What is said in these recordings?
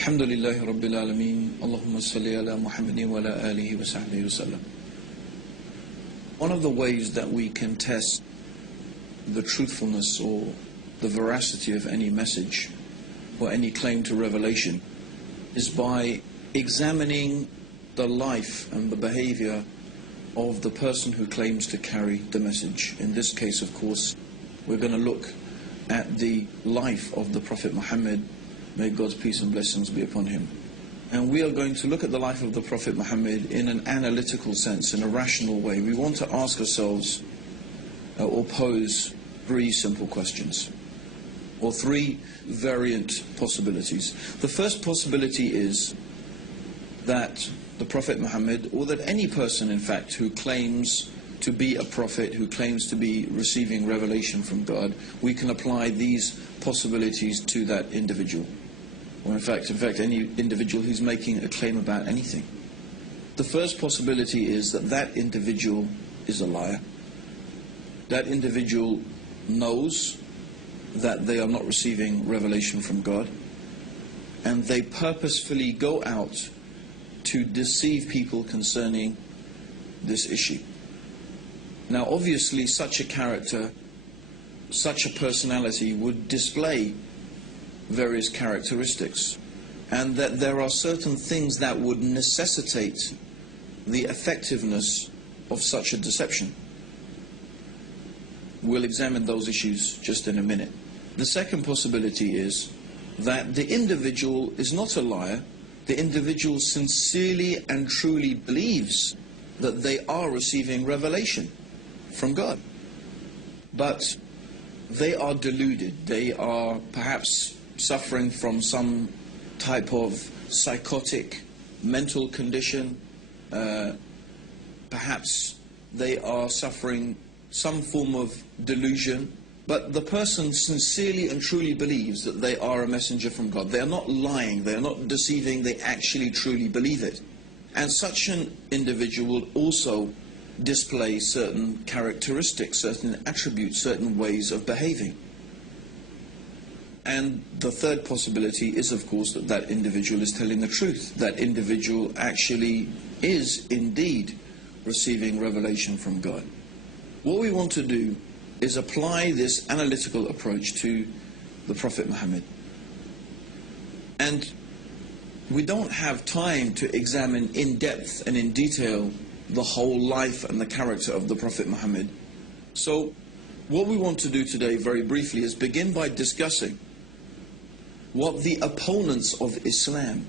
Alhamdulillahi Rabbil Alameen. Allahumma salli ala Muhammadin wa ala alihi wa sahbihi wa sallam. One of the ways that we can test the truthfulness or the veracity of any message or any claim to revelation is by examining the life and the behavior of the person who claims to carry the message. In this case, of course, we're going to look at the life of the Prophet Muhammad. May God's peace and blessings be upon him. And we are going to look at the life of the Prophet Muhammad in an analytical sense, in a rational way. We want to ask ourselves or pose three simple questions, or three variant possibilities. The first possibility is that the Prophet Muhammad, or that any person in fact who claims to be a prophet, who claims to be receiving revelation from God, we can apply these possibilities to that individual. Or in fact, any individual who's making a claim about anything. The first possibility is that that individual is a liar. That individual knows that they are not receiving revelation from God, and they purposefully go out to deceive people concerning this issue. Now obviously such a character, such a personality would display various characteristics, and that there are certain things that would necessitate the effectiveness of such a deception. We'll examine those issues just in a minute. The second possibility is that the individual is not a liar. The individual sincerely and truly believes that they are receiving revelation from God, but they are deluded. They are perhaps suffering from some type of psychotic mental condition. Perhaps they are suffering some form of delusion, but the person sincerely and truly believes that they are a messenger from God. They are not lying, they are not deceiving, they actually truly believe it. And such an individual will also display certain characteristics, certain attributes, certain ways of behaving. And the third possibility is, of course, that that individual is telling the truth. That individual actually is indeed receiving revelation from God. What we want to do is apply this analytical approach to the Prophet Muhammad. And we don't have time to examine in depth and in detail the whole life and the character of the Prophet Muhammad. So what we want to do today, very briefly, is begin by discussing what the opponents of Islam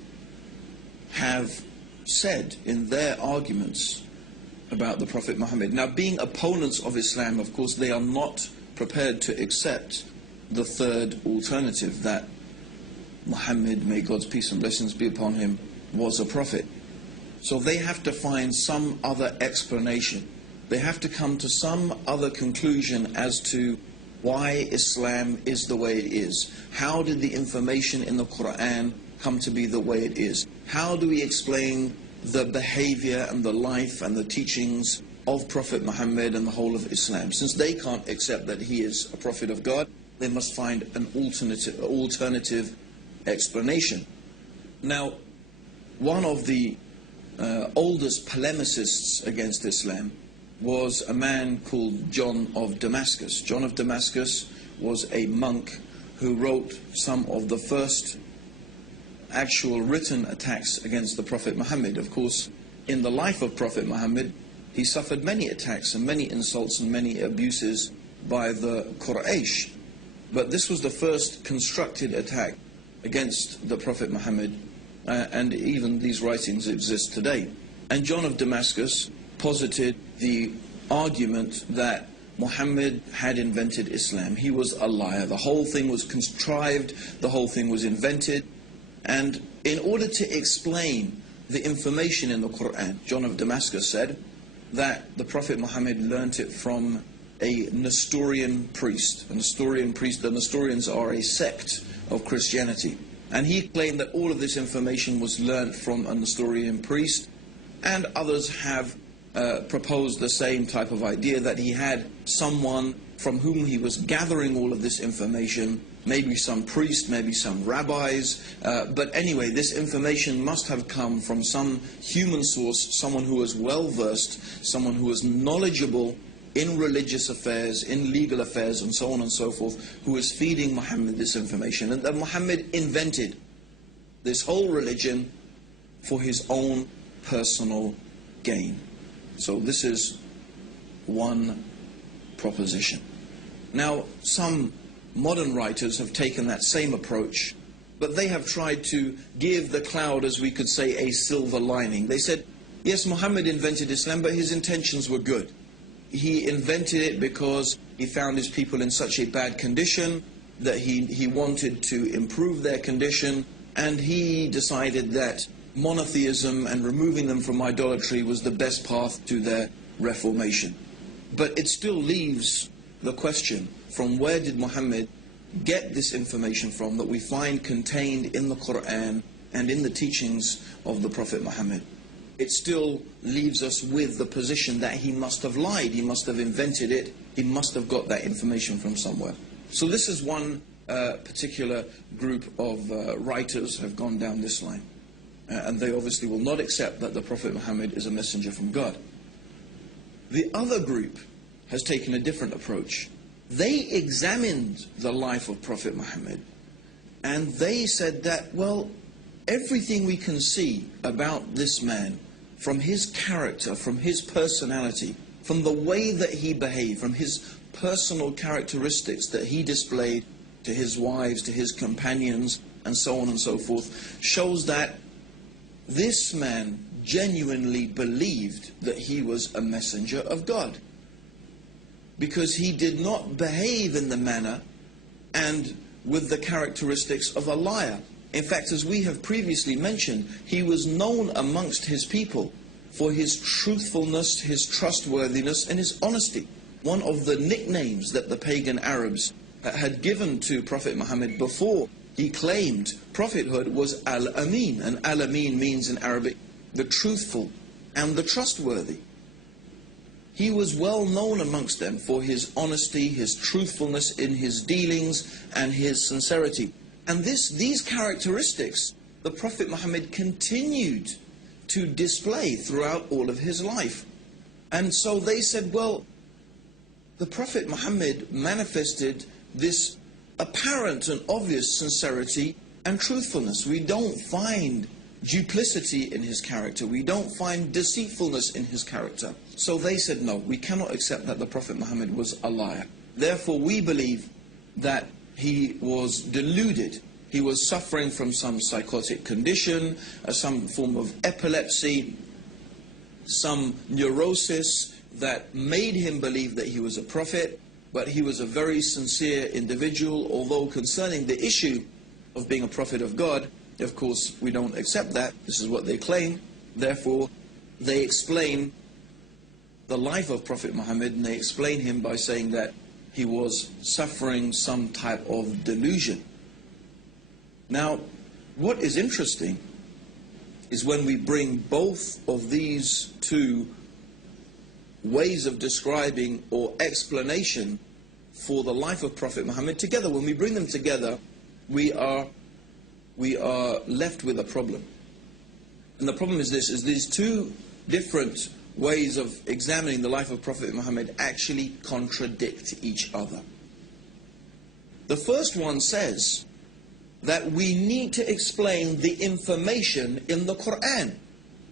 have said in their arguments about the Prophet Muhammad. Now, being opponents of Islam, of course, they are not prepared to accept the third alternative, that Muhammad, may God's peace and blessings be upon him, was a prophet. So they have to find some other explanation. They have to come to some other conclusion as to why Islam is the way it is. How did the information in the Quran come to be the way it is? How do we explain the behavior and the life and the teachings of Prophet Muhammad and the whole of Islam? Since they can't accept that he is a prophet of God, they must find an alternative explanation. Now, one of the oldest polemicists against Islam was a man called John of Damascus. John of Damascus was a monk who wrote some of the first actual written attacks against the Prophet Muhammad. Of course, in the life of Prophet Muhammad, he suffered many attacks and many insults and many abuses by the Quraysh. But this was the first constructed attack against the Prophet Muhammad, and even these writings exist today. And John of Damascus posited the argument that Muhammad had invented Islam. He was a liar. The whole thing was contrived, the whole thing was invented. And in order to explain the information in the Quran, John of Damascus said that the Prophet Muhammad learnt it from a Nestorian priest. A Nestorian priest, the Nestorians are a sect of Christianity. And he claimed that all of this information was learnt from a Nestorian priest, and others have proposed the same type of idea, that he had someone from whom he was gathering all of this information maybe some priest, maybe some rabbis, but anyway, this information must have come from some human source, someone who was well versed, someone who was knowledgeable in religious affairs, in legal affairs, and so on and so forth, who was feeding Muhammad this information. And that Muhammad invented this whole religion for his own personal gain. So this is one proposition. Now, some modern writers have taken that same approach, but they have tried to give the cloud, as we could say, a silver lining. They said, yes, Muhammad invented Islam, but his intentions were good. He invented it because he found his people in such a bad condition that he wanted to improve their condition, and he decided that monotheism and removing them from idolatry was the best path to their reformation. But it still leaves the question, from where did Muhammad get this information from that we find contained in the Quran and in the teachings of the Prophet Muhammad? It still leaves us with the position that he must have lied, he must have invented it, he must have got that information from somewhere. So this is one particular group of writers have gone down this line. And they obviously will not accept that the Prophet Muhammad is a messenger from God. The other group has taken a different approach. They examined the life of Prophet Muhammad, and they said that, well, everything we can see about this man, from his character, from his personality, from the way that he behaved, from his personal characteristics that he displayed to his wives, to his companions, and so on and so forth, shows that this man genuinely believed that he was a messenger of God, because he did not behave in the manner and with the characteristics of a liar. In fact, as we have previously mentioned, he was known amongst his people for his truthfulness, his trustworthiness, and his honesty. One of the nicknames that the pagan Arabs had given to Prophet Muhammad before he claimed prophethood was Al-Amin, and Al-Amin means in Arabic the truthful and the trustworthy. He was well known amongst them for his honesty, his truthfulness in his dealings, and his sincerity. And these characteristics the Prophet Muhammad continued to display throughout all of his life. And so they said, well, the Prophet Muhammad manifested this apparent and obvious sincerity and truthfulness. We don't find duplicity in his character. We don't find deceitfulness in his character. So they said, no, we cannot accept that the Prophet Muhammad was a liar. Therefore, we believe that he was deluded. He was suffering from some psychotic condition, some form of epilepsy, some neurosis that made him believe that he was a prophet, but he was a very sincere individual, although concerning the issue of being a prophet of God, of course, we don't accept that. This is what they claim. Therefore, they explain the life of Prophet Muhammad, and they explain him by saying that he was suffering some type of delusion. Now, what is interesting is when we bring both of these two ways of describing or explanation for the life of Prophet Muhammad together, when we bring them together, we are left with a problem. And the problem is this, is these two different ways of examining the life of Prophet Muhammad actually contradict each other. The first one says that we need to explain the information in the Quran.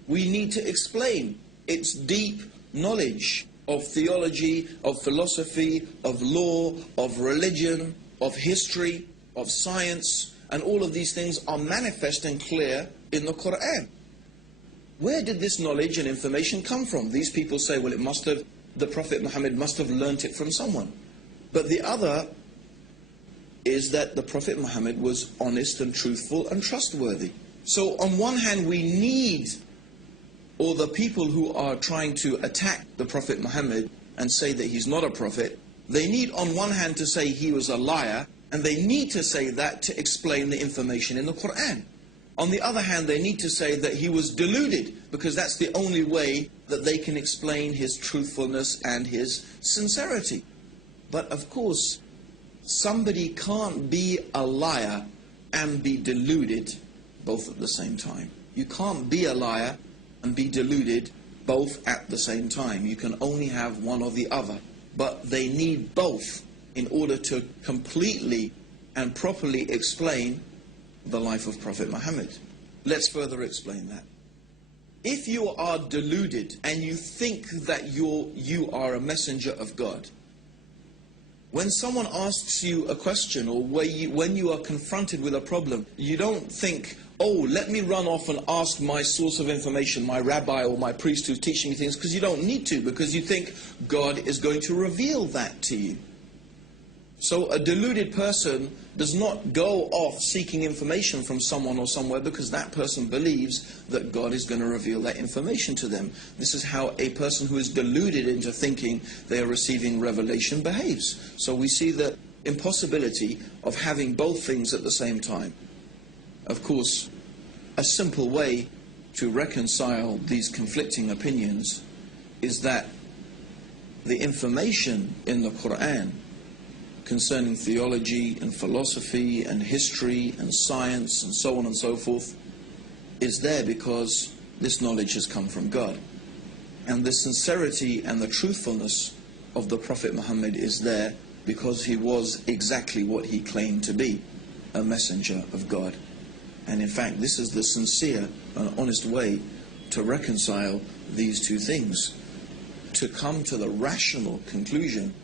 We need to explain its deep knowledge of theology, of philosophy, of law, of religion, of history, of science, and all of these things are manifest and clear in the Quran. Where did this knowledge and information come from? These people say, well, the Prophet Muhammad must have learnt it from someone. But the other is that the Prophet Muhammad was honest and truthful and trustworthy. So on one hand, we need, or the people who are trying to attack the Prophet Muhammad and say that he's not a prophet, they need on one hand to say he was a liar, and they need to say that to explain the information in the Quran. On the other hand, they need to say that he was deluded, because that's the only way that they can explain his truthfulness and his sincerity. But of course, somebody can't be a liar and be deluded both at the same time. You can't be a liar and be deluded both at the same time. You can only have one or the other. But they need both in order to completely and properly explain the life of Prophet Muhammad. Let's further explain that. If you are deluded and you think that you are a messenger of God, when someone asks you a question or when you are confronted with a problem, you don't think, oh, let me run off and ask my source of information, my rabbi or my priest who's teaching me things, because you don't need to, because you think God is going to reveal that to you. So a deluded person does not go off seeking information from someone or somewhere because that person believes that God is going to reveal that information to them. This is how a person who is deluded into thinking they are receiving revelation behaves. So we see the impossibility of having both things at the same time. Of course, a simple way to reconcile these conflicting opinions is that the information in the Quran concerning theology and philosophy and history and science and so on and so forth is there because this knowledge has come from God. And the sincerity and the truthfulness of the Prophet Muhammad is there because he was exactly what he claimed to be, a messenger of God. And in fact, this is the sincere and honest way to reconcile these two things, to come to the rational conclusion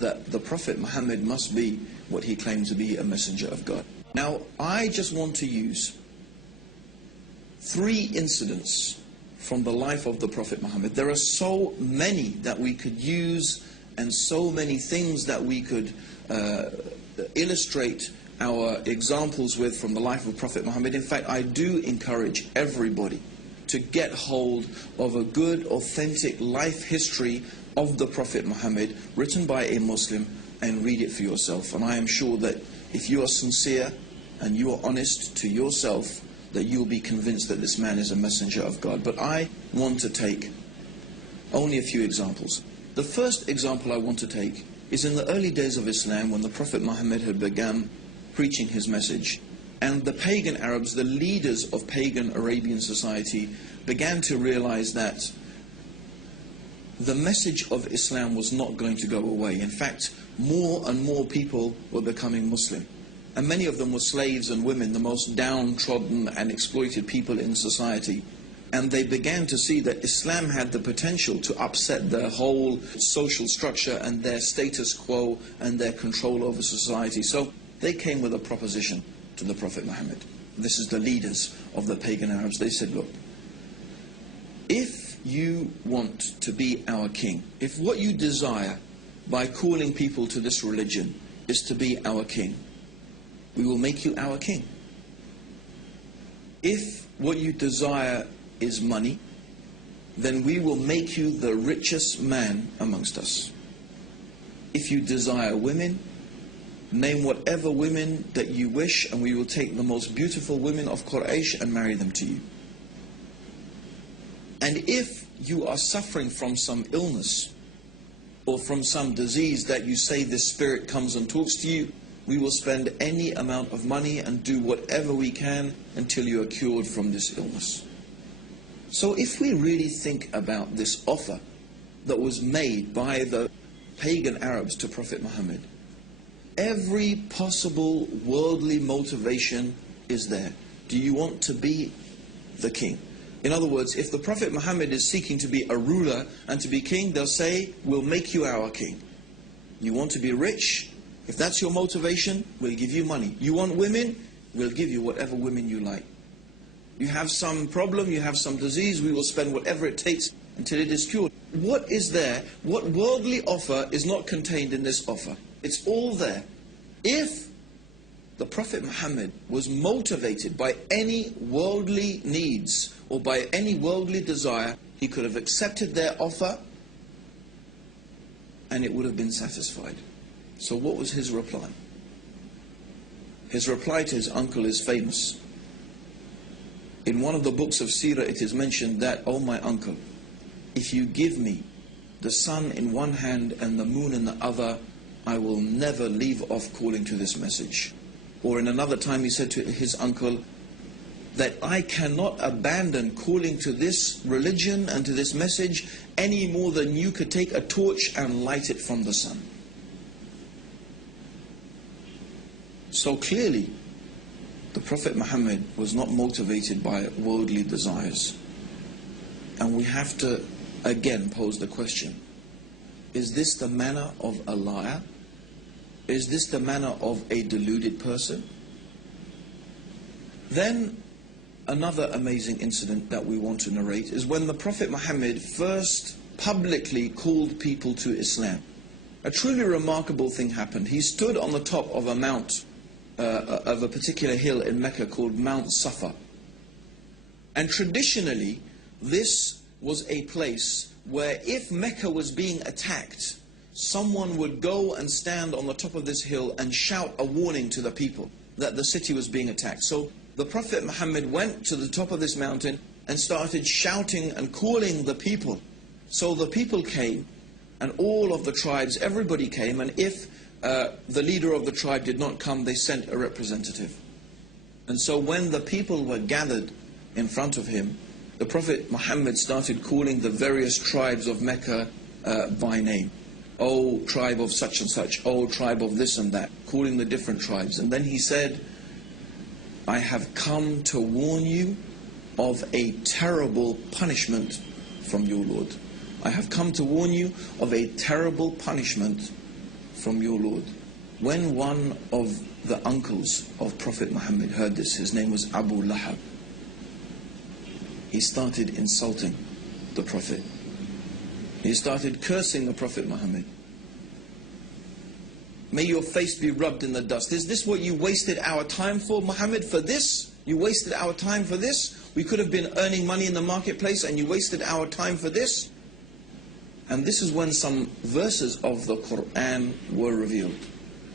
that the Prophet Muhammad must be what he claimed to be, a messenger of God. Now, I just want to use 3 incidents from the life of the Prophet Muhammad. There are so many that we could use and so many things that we could illustrate our examples with from the life of Prophet Muhammad. In fact, I do encourage everybody to get hold of a good, authentic life history of the Prophet Muhammad, written by a Muslim, and read it for yourself. And I am sure that if you are sincere and you are honest to yourself, that you will be convinced that this man is a messenger of God. But I want to take only a few examples. The first example I want to take is in the early days of Islam, when the Prophet Muhammad had begun preaching his message, and the pagan Arabs, the leaders of pagan Arabian society, began to realize that the message of Islam was not going to go away. In fact, more and more people were becoming Muslim. And many of them were slaves and women, the most downtrodden and exploited people in society. And they began to see that Islam had the potential to upset their whole social structure and their status quo and their control over society. So they came with a proposition to the Prophet Muhammad. This is the leaders of the pagan Arabs. They said, look, if you want to be our king, if what you desire by calling people to this religion is to be our king, we will make you our king. If what you desire is money, then we will make you the richest man amongst us. If you desire women, name whatever women that you wish, and we will take the most beautiful women of Quraysh and marry them to you. And if you are suffering from some illness or from some disease that you say this spirit comes and talks to you, we will spend any amount of money and do whatever we can until you are cured from this illness. So if we really think about this offer that was made by the pagan Arabs to Prophet Muhammad, every possible worldly motivation is there. Do you want to be the king? In other words, if the Prophet Muhammad is seeking to be a ruler and to be king, they'll say, we'll make you our king. You want to be rich? If that's your motivation, we'll give you money. You want women? We'll give you whatever women you like. You have some problem, you have some disease, we will spend whatever it takes until it is cured. What is there? What worldly offer is not contained in this offer? It's all there. If the Prophet Muhammad was motivated by any worldly needs or by any worldly desire, he could have accepted their offer and it would have been satisfied. So what was his reply? His reply to his uncle is famous. In one of the books of Seerah it is mentioned that, oh my uncle, if you give me the sun in one hand and the moon in the other, I will never leave off calling to this message. Or in another time he said to his uncle, that I cannot abandon calling to this religion and to this message any more than you could take a torch and light it from the sun. So clearly, the Prophet Muhammad was not motivated by worldly desires. And we have to again pose the question, is this the manner of a liar? Is this the manner of a deluded person? Then another amazing incident that we want to narrate is when the Prophet Muhammad first publicly called people to Islam. A truly remarkable thing happened. He stood on the top of a mount, of a particular hill in Mecca called Mount Safa. And traditionally, this was a place where if Mecca was being attacked, someone would go and stand on the top of this hill and shout a warning to the people that the city was being attacked. So the Prophet Muhammad went to the top of this mountain and started shouting and calling the people. So the people came, and all of the tribes, everybody came, and if the leader of the tribe did not come, they sent a representative. And so when the people were gathered in front of him, the Prophet Muhammad started calling the various tribes of Mecca by name. Oh, tribe of such and such, oh, tribe of this and that, calling the different tribes. And then he said, I have come to warn you of a terrible punishment from your Lord. I have come to warn you of a terrible punishment from your Lord. When one of the uncles of Prophet Muhammad heard this, his name was Abu Lahab, he started insulting the Prophet. He started cursing the Prophet Muhammad. May your face be rubbed in the dust. Is this what you wasted our time for, Muhammad, for this? You wasted our time for this? We could have been earning money in the marketplace and you wasted our time for this? And this is when some verses of the Quran were revealed.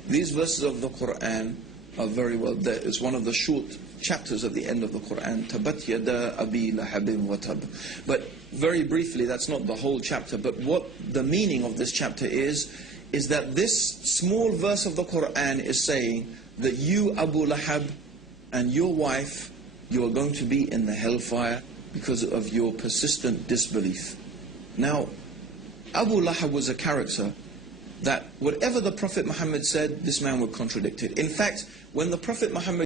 These verses of the Quran are very well there. It's one of the short chapters at the end of the Quran. Tabat yada abi lahabin wa tab. But very briefly, that's not the whole chapter, but what the meaning of this chapter is that this small verse of the Quran is saying that you, Abu Lahab, and your wife, you are going to be in the hellfire because of your persistent disbelief. Now, Abu Lahab was a character that whatever the Prophet Muhammad said, this man would contradict it. In fact, when the Prophet Muhammad